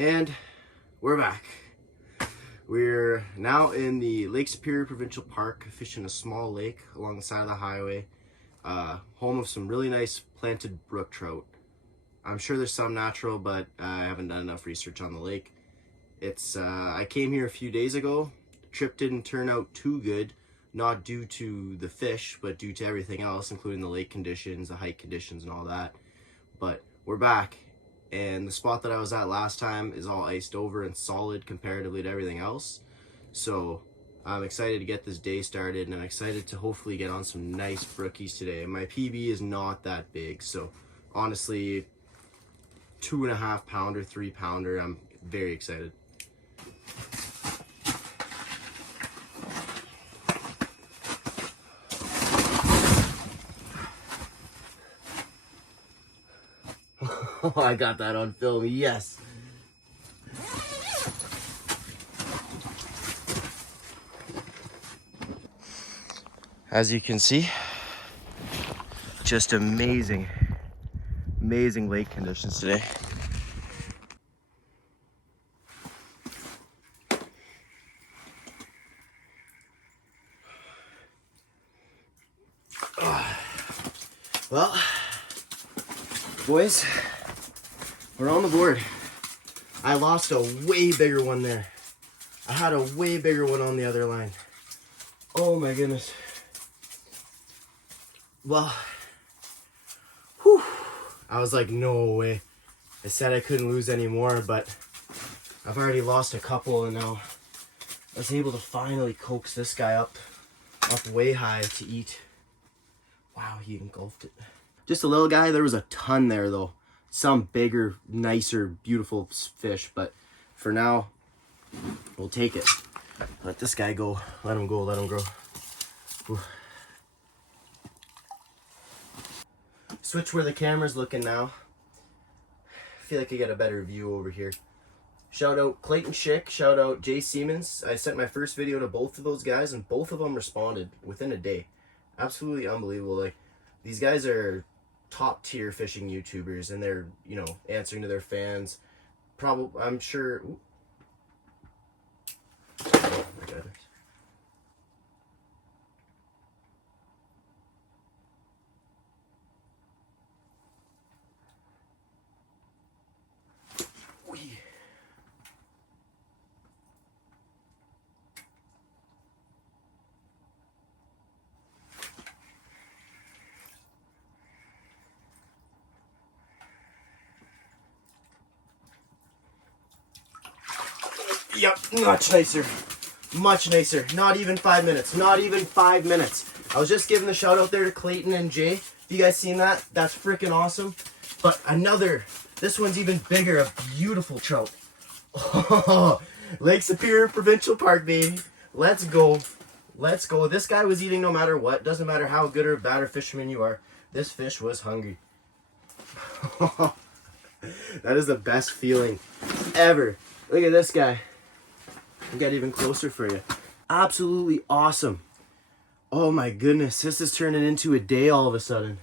And we're back. We're now in the Lake Superior Provincial Park, fishing a small lake along the side of the highway, home of some really nice planted brook trout. I'm sure there's some natural, but I haven't done enough research on the lake. I came here a few days ago. The trip didn't turn out too good, not due to the fish, but due to everything else, including the lake conditions, the height conditions, and all that. But we're back. And the spot that I was at last time is all iced over and solid comparatively to everything else. So I'm excited to get this day started, and I'm excited to hopefully get on some nice brookies today. And my PB is not that big, so honestly, 2.5 pounder, 3 pounder, I'm very excited. Oh, I got that on film, yes. As you can see, just amazing lake conditions today. Well, boys, we're on the board. I lost a way bigger one there. I had a way bigger one on the other line. Oh my goodness. Well, whew, I was like, no way. I said I couldn't lose any more, but I've already lost a couple, and now I was able to finally coax this guy up way high to eat. Wow, he engulfed it. Just a little guy. There was a ton there though. Some bigger, nicer, beautiful fish, but for now, we'll take it. Let this guy go. Let him go. Let him grow. Ooh. Switch where the camera's looking now. I feel like I get a better view over here. Shout out Clayton Schick. Shout out Jay Siemens. I sent my first video to both of those guys, and both of them responded within a day. Absolutely unbelievable. Like, these guys are top tier fishing YouTubers, and they're, you know, answering to their fans. Probably, I'm sure. Ooh. Oh my goodness. Yep, much nicer. Much nicer. Not even 5 minutes. Not even 5 minutes. I was just giving a shout out there to Clayton and Jay. Have you guys seen that? That's freaking awesome. But another, this one's even bigger, a beautiful trout. Oh, Lake Superior Provincial Park, baby. Let's go. Let's go. This guy was eating no matter what. Doesn't matter how good or bad a fisherman you are. This fish was hungry. That is the best feeling ever. Look at this guy. I'll get even closer for you. Absolutely awesome. Oh my goodness, this is turning into a day all of a sudden.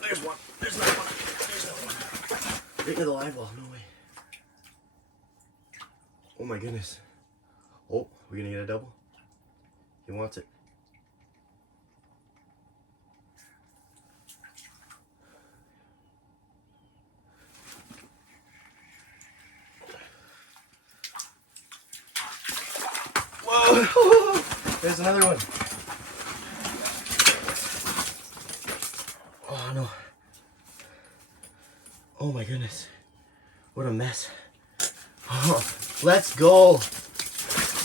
There's one. There's another one. There's another one. Right near the live well. No way. Oh my goodness. Oh, we're gonna get a double. He wants it. Whoa! There's another one. Oh no. Oh my goodness. What a mess. Oh, let's go.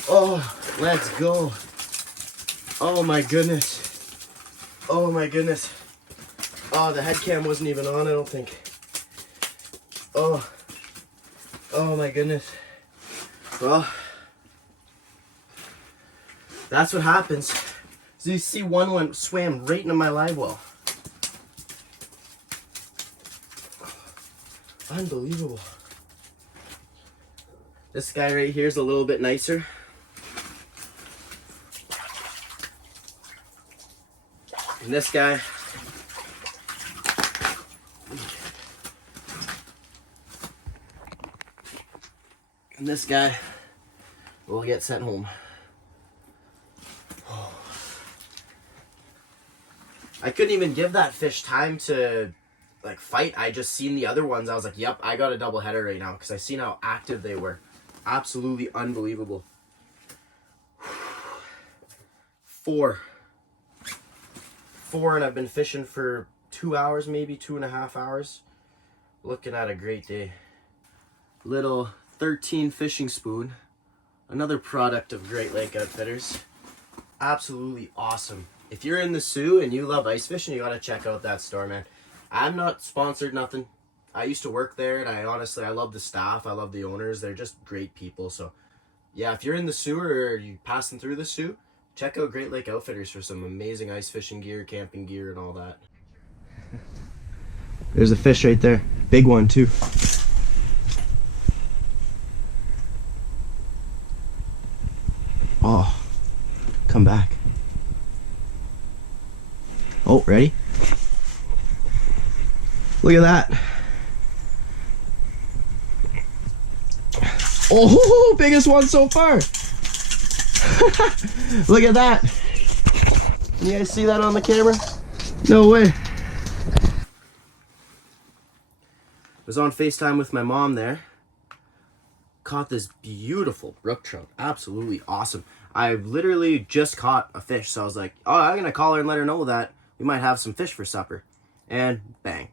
Oh, let's go. Oh my goodness. Oh my goodness. Oh, the head cam wasn't even on, I don't think. Oh. Oh my goodness. Well, that's what happens. So you see one swam right into my live well. Unbelievable. This guy right here is a little bit nicer. And this guy, will get sent home. I couldn't even give that fish time to like fight. I just seen the other ones. I was like, yep, I got a double header right now because I seen how active they were. Absolutely unbelievable. Four, and I've been fishing for 2 hours, maybe 2.5 hours. Looking at a great day. Little 13 fishing spoon, another product of Great Lake Outfitters. Absolutely awesome. If you're in the Sioux and you love ice fishing, you gotta check out that store, man. I'm not sponsored, nothing. I used to work there, and I love the staff. I love the owners. They're just great people. So yeah, if you're in the Sioux or you passing through the Sioux, check out Great Lake Outfitters for some amazing ice fishing gear, camping gear, and all that. There's a fish right there. Big one too. Oh, come back. Oh, ready? Look at that. Oh, biggest one so far. Look at that. You guys see that on the camera? No way. Was on FaceTime with my mom there. Caught this beautiful brook trout. Absolutely awesome. I literally just caught a fish, so I was like, oh, I'm gonna call her and let her know that we might have some fish for supper. And bang,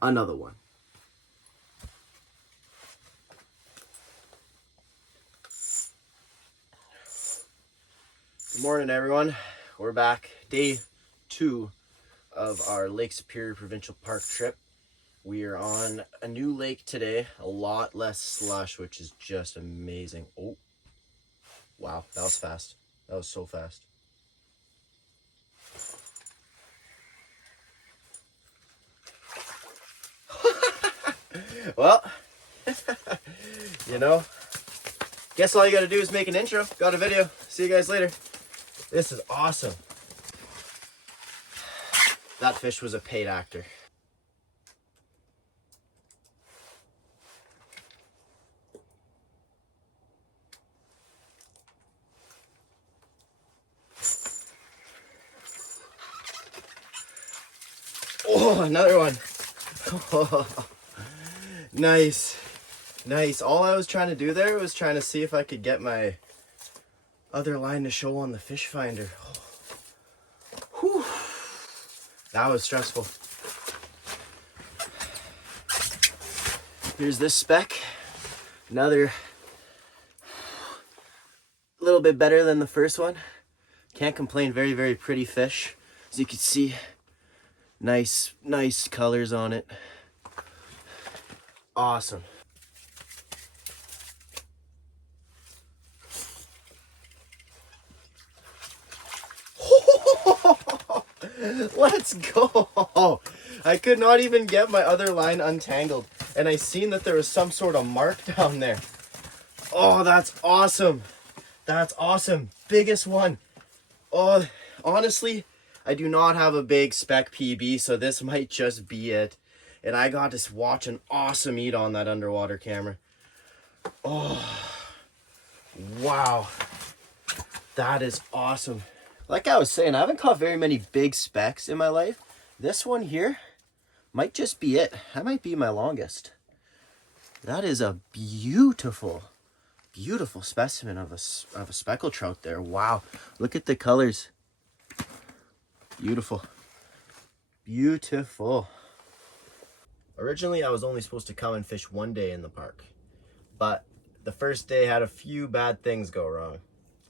another one. Good morning, everyone. We're back. Day 2 of our Lake Superior Provincial Park trip. We are on a new lake today, a lot less slush, which is just amazing. Oh, wow, that was fast. That was so fast. Well, you know, guess all you gotta do is make an intro. Got a video. See you guys later. This is awesome. That fish was a paid actor. Oh, another one. Oh, nice. Nice. All I was trying to do there was trying to see if I could get my other line to show on the fish finder. Oh. Whew. That was stressful. Here's this speck. Another little bit better than the first one. Can't complain. Very, very pretty fish. As you can see, nice colors on it. Awesome. Let's go. I could not even get my other line untangled, and I seen that there was some sort of mark down there. Oh, that's awesome. That's awesome. Biggest one. Oh, honestly, I do not have a big spec PB, so this might just be it. And I got to watch an awesome eat on that underwater camera. Oh, wow. That is awesome. Like I was saying, I haven't caught very many big specs in my life. This one here might just be it. That might be my longest. That is a beautiful, beautiful specimen of a speckled trout there. Wow. Look at the colors. Beautiful. Beautiful. Originally, I was only supposed to come and fish one day in the park. But the first day had a few bad things go wrong.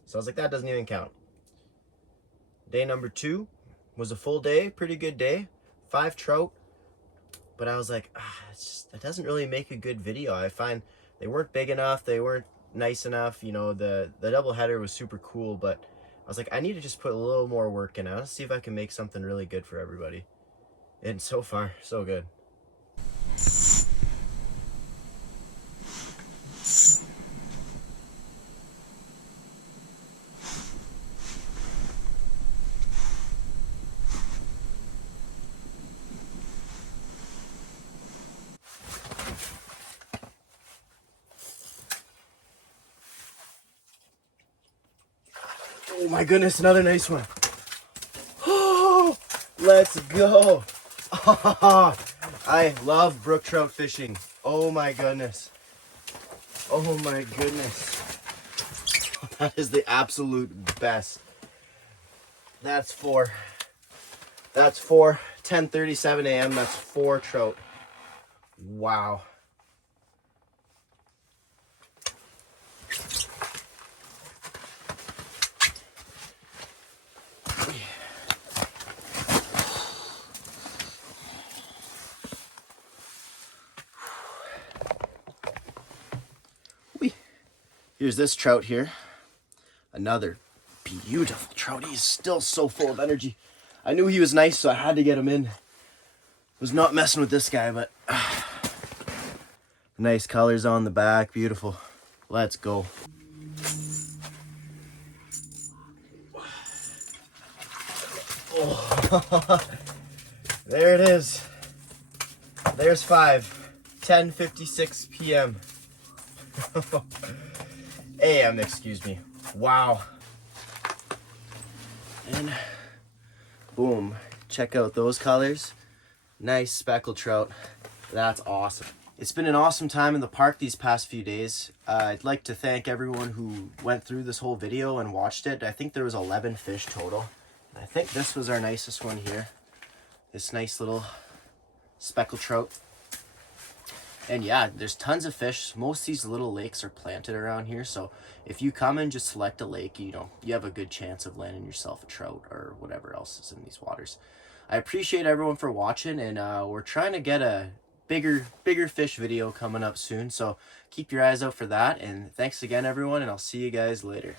So I was like, that doesn't even count. Day number 2 was a full day, pretty good day, 5 trout. But I was like, that doesn't really make a good video. I find they weren't big enough, they weren't nice enough. You know, the double header was super cool, but I was like, I need to just put a little more work in. Let's see if I can make something really good for everybody. And so far, so good. Oh my goodness, another nice one. Oh, let's go. Oh, I love brook trout fishing. Oh my goodness. Oh my goodness. That is the absolute best. That's 10:37 a.m. That's 4 trout. Wow. Here's this trout here. Another beautiful trout. He's still so full of energy. I knew he was nice, so I had to get him in. Was not messing with this guy, but nice colors on the back. Beautiful. Let's go. Oh. There it is. There's 5. 10:56 p.m. AM, excuse me. Wow. And boom. Check out those colors. Nice speckled trout. That's awesome. It's been an awesome time in the park these past few days. I'd like to thank everyone who went through this whole video and watched it. I think there was 11 fish total. I think this was our nicest one here. This nice little speckled trout. And yeah, there's tons of fish. Most of these little lakes are planted around here, so if you come and just select a lake, you have a good chance of landing yourself a trout or whatever else is in these waters. I appreciate everyone for watching, and we're trying to get a bigger fish video coming up soon, so keep your eyes out for that. And thanks again, everyone, and I'll see you guys later.